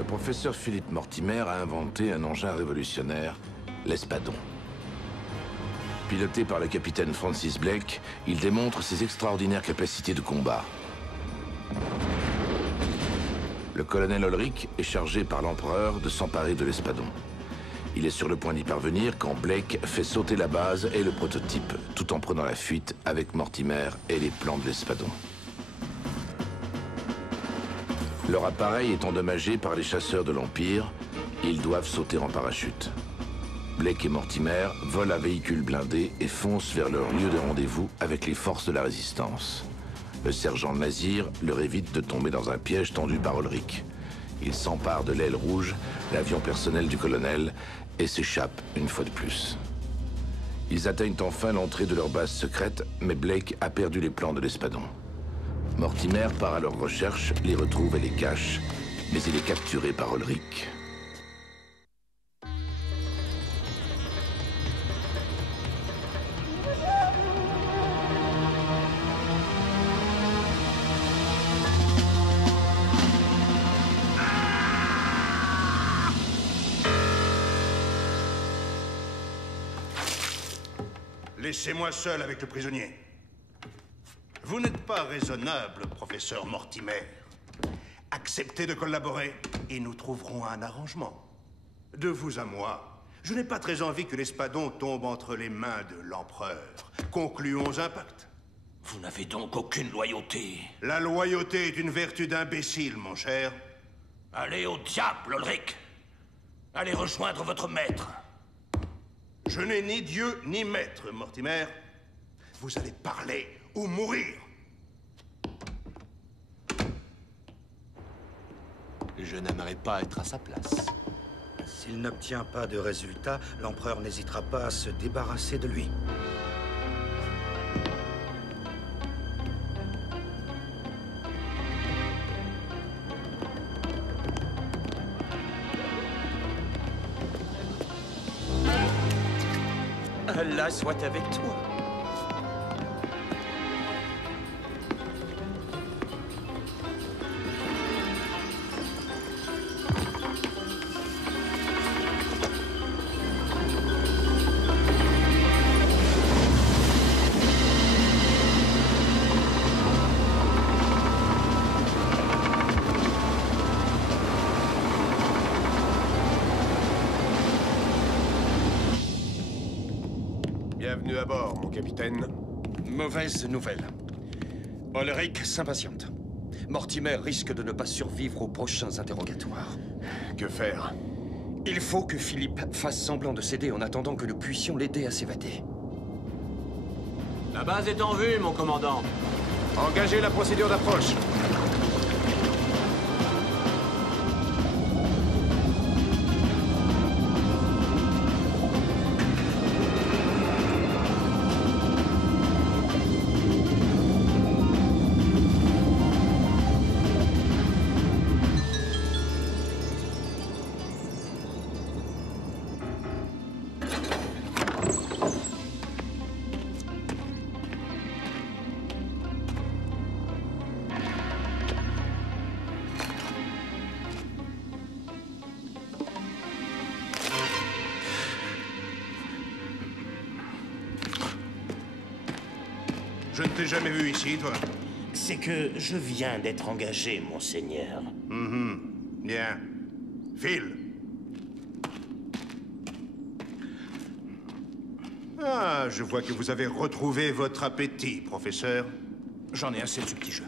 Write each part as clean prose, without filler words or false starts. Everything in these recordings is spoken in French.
Le professeur Philippe Mortimer a inventé un engin révolutionnaire, l'Espadon. Piloté par le capitaine Francis Blake, il démontre ses extraordinaires capacités de combat. Le colonel Ulrich est chargé par l'empereur de s'emparer de l'Espadon. Il est sur le point d'y parvenir quand Blake fait sauter la base et le prototype, tout en prenant la fuite avec Mortimer et les plans de l'Espadon. Leur appareil est endommagé par les chasseurs de l'Empire. Ils doivent sauter en parachute. Blake et Mortimer volent un véhicule blindé et foncent vers leur lieu de rendez-vous avec les forces de la résistance. Le sergent Nazir leur évite de tomber dans un piège tendu par Ulrich. Il s'empare de l'aile rouge, l'avion personnel du colonel, et s'échappe une fois de plus. Ils atteignent enfin l'entrée de leur base secrète, mais Blake a perdu les plans de l'Espadon. Mortimer part à leur recherche, les retrouve et les cache, mais il est capturé par Ulrich. Laissez-moi seul avec le prisonnier. Vous n'êtes pas raisonnable, professeur Mortimer. Acceptez de collaborer et nous trouverons un arrangement. De vous à moi, je n'ai pas très envie que l'Espadon tombe entre les mains de l'empereur. Concluons un pacte. Vous n'avez donc aucune loyauté. La loyauté est une vertu d'imbécile, mon cher. Allez au diable, Ulrich. Allez rejoindre votre maître. Je n'ai ni Dieu ni maître, Mortimer. Vous allez parler ou mourir. Je n'aimerais pas être à sa place. S'il n'obtient pas de résultat, l'empereur n'hésitera pas à se débarrasser de lui. Allah soit avec toi. Bienvenue à bord, mon capitaine. Mauvaise nouvelle. Ulrich s'impatiente. Mortimer risque de ne pas survivre aux prochains interrogatoires. Que faire? Il faut que Philippe fasse semblant de céder en attendant que nous puissions l'aider à s'évader. La base est en vue, mon commandant. Engagez la procédure d'approche. Je ne t'ai jamais vu ici, toi. C'est que je viens d'être engagé, monseigneur. Bien. File. Ah, je vois que vous avez retrouvé votre appétit, professeur. J'en ai assez de ce petit jeu.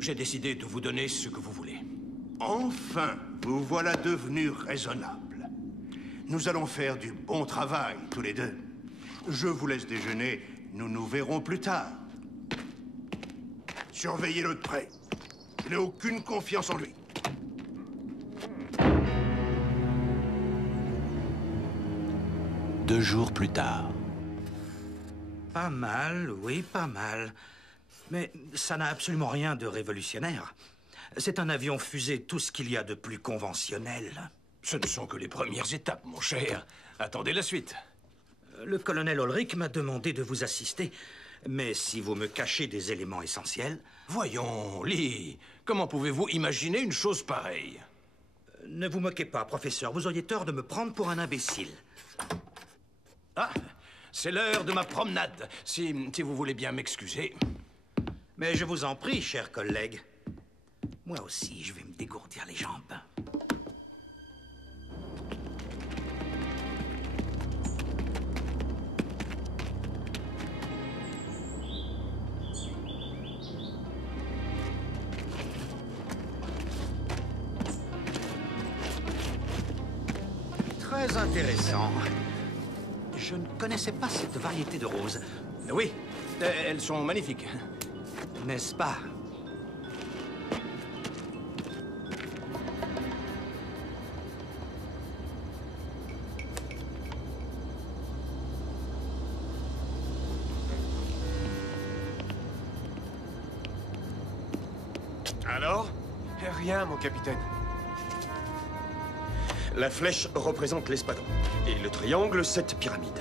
J'ai décidé de vous donner ce que vous voulez. Enfin, vous voilà devenu raisonnable. Nous allons faire du bon travail, tous les deux. Je vous laisse déjeuner. Nous nous verrons plus tard. Surveillez-le de près. Je n'ai aucune confiance en lui. Deux jours plus tard. Pas mal, oui, pas mal. Mais ça n'a absolument rien de révolutionnaire. C'est un avion fusée, tout ce qu'il y a de plus conventionnel. Ce ne sont que les premières étapes, mon cher. Attendez la suite. Le colonel Ulrich m'a demandé de vous assister. Mais si vous me cachez des éléments essentiels... Voyons, Lee, comment pouvez-vous imaginer une chose pareille? Ne vous moquez pas, professeur. Vous auriez tort de me prendre pour un imbécile. Ah, c'est l'heure de ma promenade, si vous voulez bien m'excuser. Mais je vous en prie, cher collègue. Moi aussi, je vais me dégourdir les jambes. Très intéressant. Je ne connaissais pas cette variété de roses. Oui, elles sont magnifiques. N'est-ce pas? Alors? Rien, mon capitaine. La flèche représente l'espadon. Et le triangle, cette pyramide.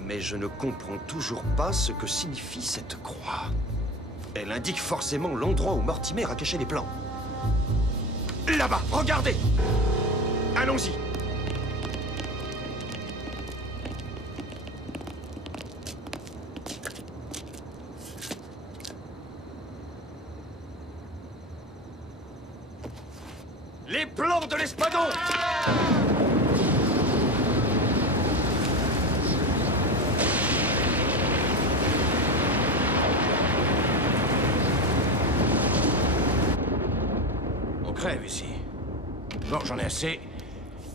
Mais je ne comprends toujours pas ce que signifie cette croix. Elle indique forcément l'endroit où Mortimer a caché les plans. Là-bas, regardez! Allons-y! Les plans de l'espadon! On crève ici. Bon, j'en ai assez.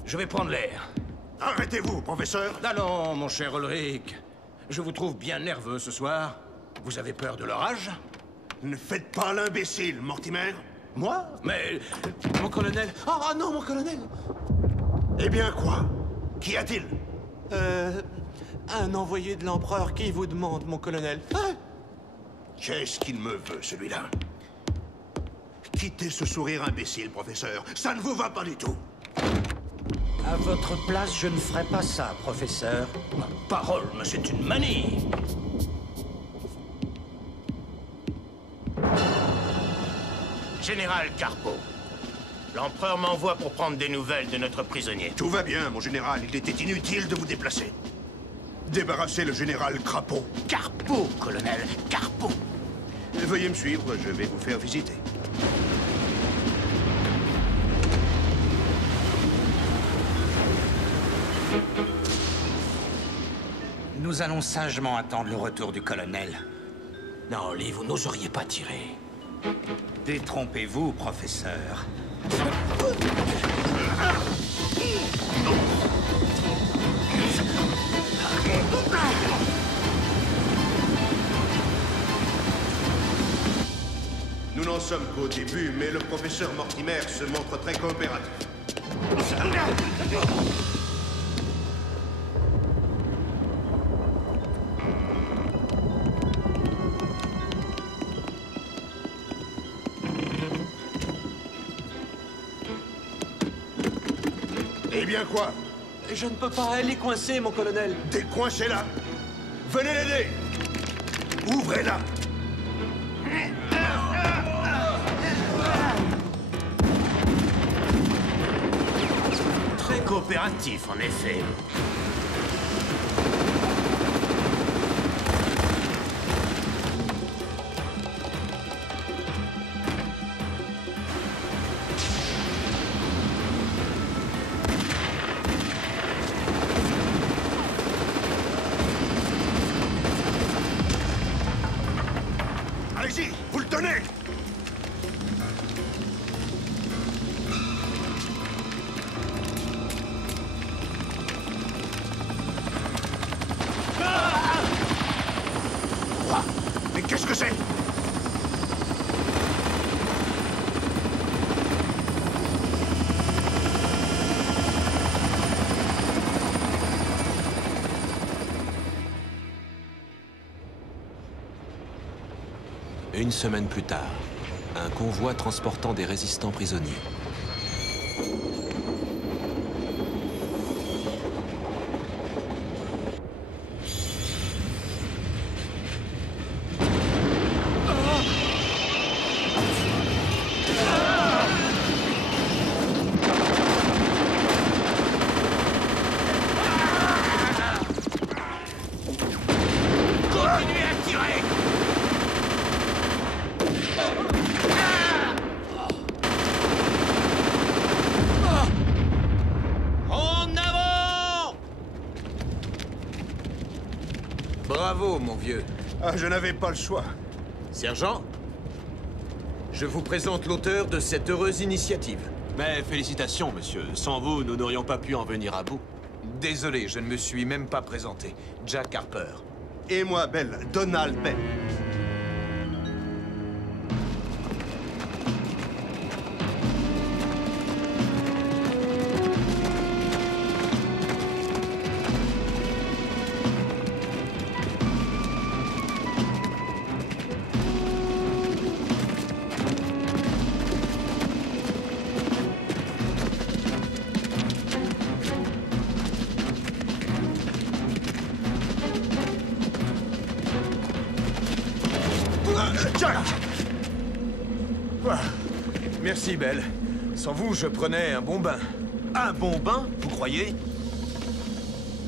Je vais prendre l'air. Arrêtez-vous, professeur. Allons, mon cher Ulrich. Je vous trouve bien nerveux ce soir. Vous avez peur de l'orage? Ne faites pas l'imbécile, Mortimer. Moi? Mais... Mon colonel. Ah non, mon colonel. Eh bien, quoi? Qu'y a-t-il? Un envoyé de l'empereur qui vous demande, mon colonel. Ah! Qu'est-ce qu'il me veut, celui-là? Quittez ce sourire imbécile, professeur. Ça ne vous va pas du tout. À votre place, je ne ferais pas ça, professeur. Ma parole, mais c'est une manie. Général Carpo, l'empereur m'envoie pour prendre des nouvelles de notre prisonnier. Tout va bien, mon général. Il était inutile de vous déplacer. Débarrassez le général Crapaud. Carpo, colonel, Carpo. Veuillez me suivre, je vais vous faire visiter. Nous allons sagement attendre le retour du colonel. Non, Lee, vous n'oseriez pas tirer. Détrompez-vous, professeur. Nous n'en sommes qu'au début, mais le professeur Mortimer se montre très coopératif. Eh bien quoi? Je ne peux pas, elle est coincée, mon colonel. Décoincez-la. Venez l'aider. Ouvrez-la. Très coopératif, en effet. Allez-y, vous le tenez. Mais qu'est-ce que c'est? Une semaine plus tard, un convoi transportant des résistants prisonniers. Bravo, mon vieux. Ah, je n'avais pas le choix. Sergent, je vous présente l'auteur de cette heureuse initiative. Mais félicitations, monsieur. Sans vous, nous n'aurions pas pu en venir à bout. Désolé, je ne me suis même pas présenté. Jack Harper. Et moi, Bell, Donald Bell. Jack! Merci, Belle. Sans vous, je prenais un bon bain. Un bon bain, vous croyez?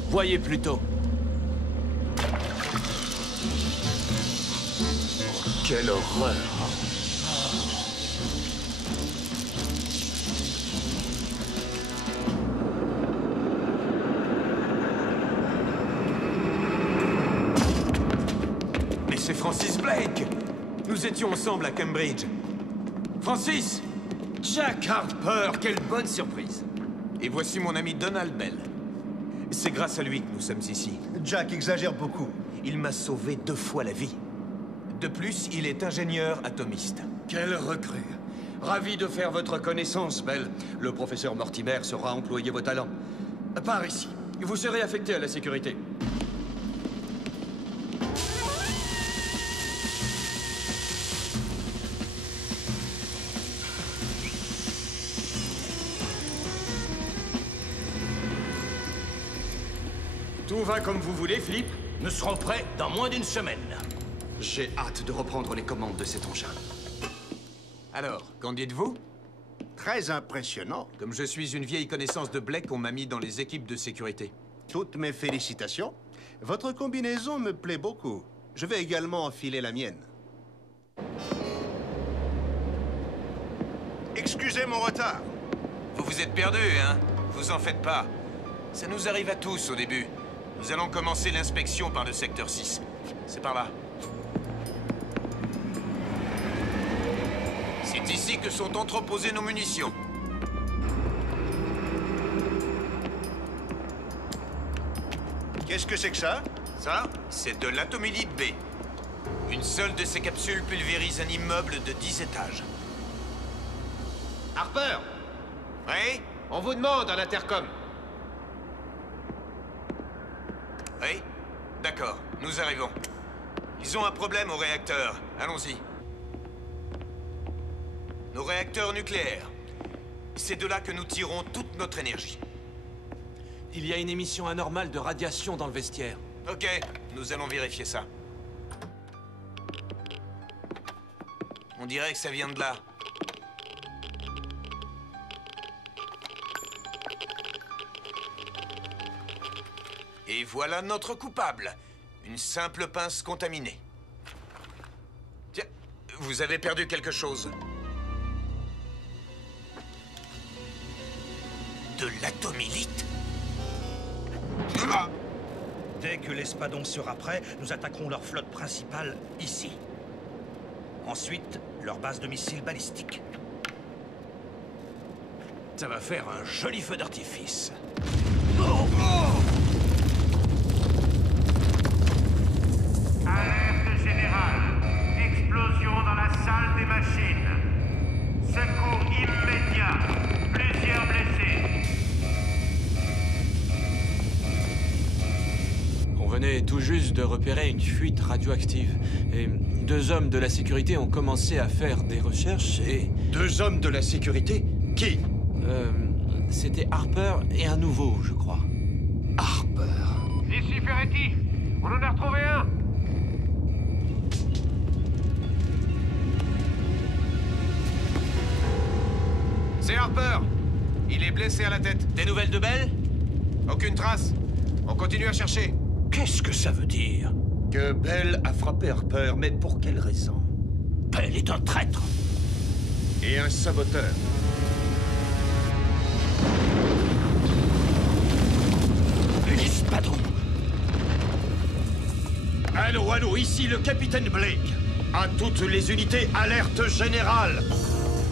Voyez plutôt. Quelle horreur! Mais c'est Francis Blake! Nous étions ensemble à Cambridge. Francis! Jack Harper, quelle bonne surprise! Et voici mon ami Donald Bell. C'est grâce à lui que nous sommes ici. Jack exagère beaucoup. Il m'a sauvé 2 fois la vie. De plus, il est ingénieur atomiste. Quelle recrue. Ravi de faire votre connaissance, Bell. Le professeur Mortimer saura employer vos talents. Par ici. Vous serez affecté à la sécurité. Tout va comme vous voulez, Philippe? Nous serons prêts dans moins d'une semaine. J'ai hâte de reprendre les commandes de cet engin. Alors, qu'en dites-vous? Très impressionnant. Comme je suis une vieille connaissance de Blake, on m'a mis dans les équipes de sécurité. Toutes mes félicitations. Votre combinaison me plaît beaucoup. Je vais également enfiler la mienne. Excusez mon retard. Vous vous êtes perdu, hein? Vous en faites pas. Ça nous arrive à tous au début. Nous allons commencer l'inspection par le secteur 6. C'est par là. C'est ici que sont entreposées nos munitions. Qu'est-ce que c'est que ça? Ça, c'est de l'atomylite B. Une seule de ces capsules pulvérise un immeuble de 10 étages. Harper! Oui? On vous demande à l'intercom. Oui? D'accord, nous arrivons. Ils ont un problème au réacteur. Allons-y. Nos réacteurs nucléaires. C'est de là que nous tirons toute notre énergie. Il y a une émission anormale de radiation dans le vestiaire. Ok, nous allons vérifier ça. On dirait que ça vient de là. Et voilà notre coupable. Une simple pince contaminée. Tiens, vous avez perdu quelque chose. De l'atomylite? Dès que l'espadon sera prêt, nous attaquerons leur flotte principale ici. Ensuite, leur base de missiles balistiques. Ça va faire un joli feu d'artifice. Alerte générale. Explosion dans la salle des machines. Secours immédiat. Plusieurs blessés. On venait tout juste de repérer une fuite radioactive. Et 2 hommes de la sécurité ont commencé à faire des recherches et... 2 hommes de la sécurité? Qui? C'était Harper et un nouveau, je crois. Harper. Ici Ferretti. On en a retrouvé un. C'est Harper. Il est blessé à la tête. Des nouvelles de Bell? Aucune trace. On continue à chercher. Qu'est-ce que ça veut dire? Que Bell a frappé Harper, mais pour quelle raison? Bell est un traître. Et un saboteur. L'espadon. Allô, ici le capitaine Blake. À toutes les unités, alerte générale.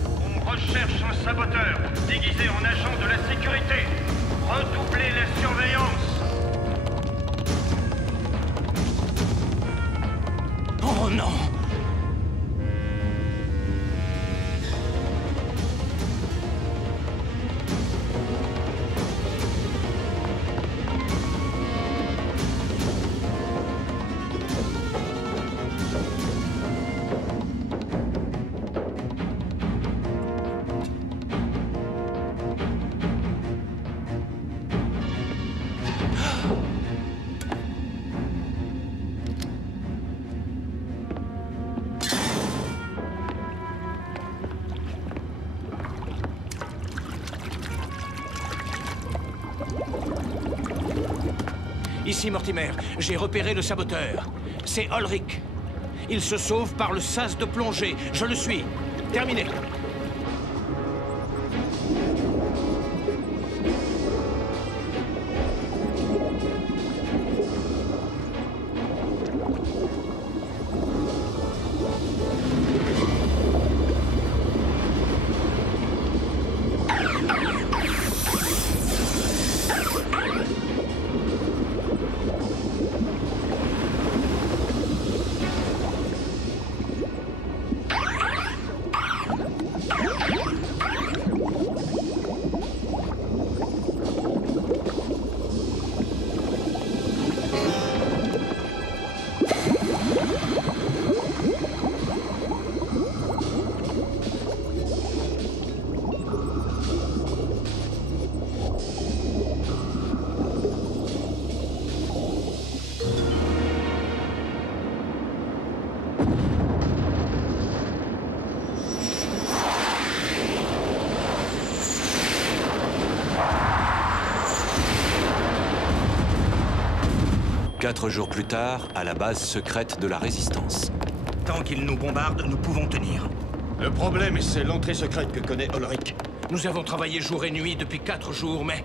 On recherche un saboteur, déguisé en agent de la sécurité. Redoublez la surveillance. Oh non! Ici, Mortimer, j'ai repéré le saboteur. C'est Ulrich. Il se sauve par le sas de plongée. Je le suis. Terminé. Quatre jours plus tard, à la base secrète de la Résistance. Tant qu'ils nous bombardent, nous pouvons tenir. Le problème, c'est l'entrée secrète que connaît Ulrich. Nous avons travaillé jour et nuit depuis 4 jours, mais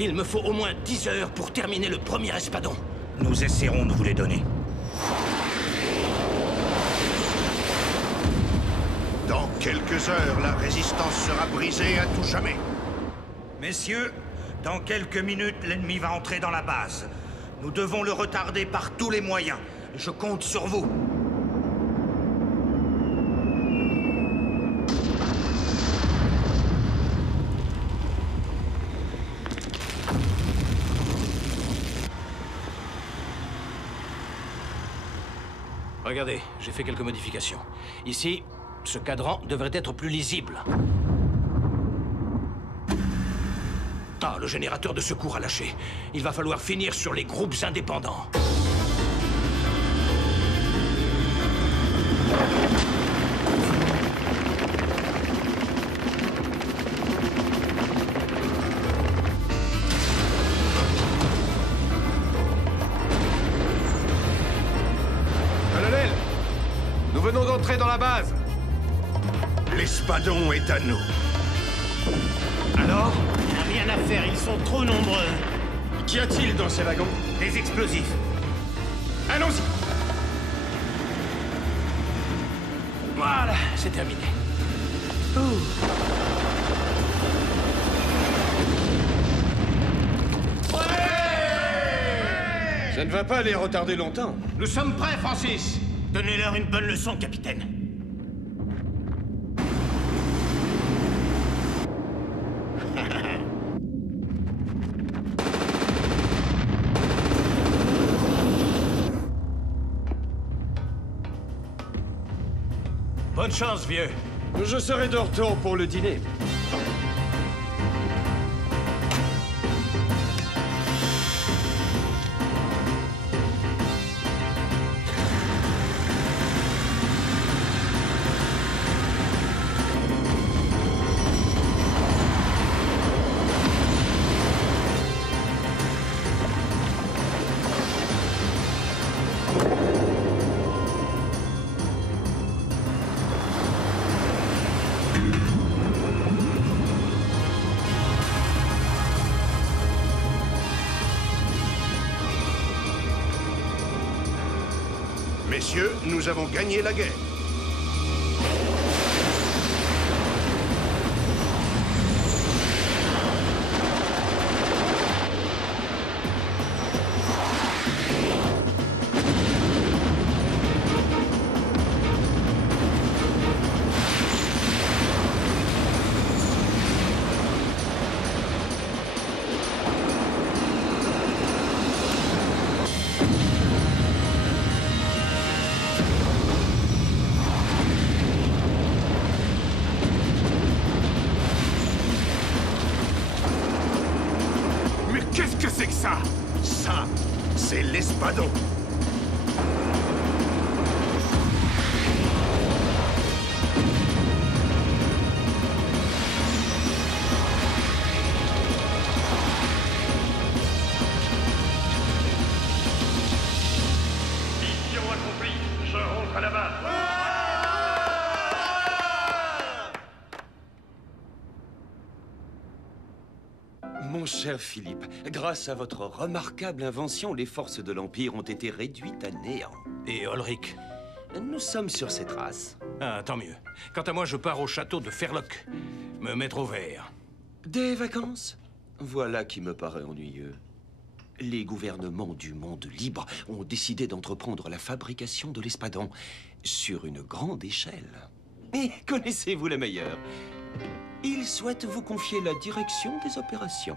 il me faut au moins 10 heures pour terminer le premier espadon. Nous essaierons de vous les donner. Dans quelques heures, la résistance sera brisée à tout jamais. Messieurs, dans quelques minutes, l'ennemi va entrer dans la base. Nous devons le retarder par tous les moyens. Je compte sur vous. Regardez, j'ai fait quelques modifications. Ici, ce cadran devrait être plus lisible. Ah, le générateur de secours a lâché. Il va falloir finir sur les groupes indépendants. Colonel, nous venons d'entrer dans la base. L'espadon est à nous. Alors? Rien à faire, ils sont trop nombreux. Qu'y a-t-il dans ces wagons? Des explosifs. Allons-y! Voilà, c'est terminé. Ça ne va pas les retarder longtemps. Nous sommes prêts, Francis. Donnez-leur une bonne leçon, capitaine. Bonne chance, vieux. Je serai de retour pour le dîner. Messieurs, nous avons gagné la guerre. Qu'est-ce que c'est que ça? Ça, c'est l'Espadon. Mission accomplie. Je rentre à la base. Mon cher Philippe, grâce à votre remarquable invention, les forces de l'Empire ont été réduites à néant. Et Ulrich? Nous sommes sur ses traces. Ah, tant mieux. Quant à moi, je pars au château de Ferloc. Me mettre au vert. Des vacances? Voilà qui me paraît ennuyeux. Les gouvernements du monde libre ont décidé d'entreprendre la fabrication de l'Espadon sur une grande échelle. Et connaissez-vous le meilleur? Ils souhaitent vous confier la direction des opérations.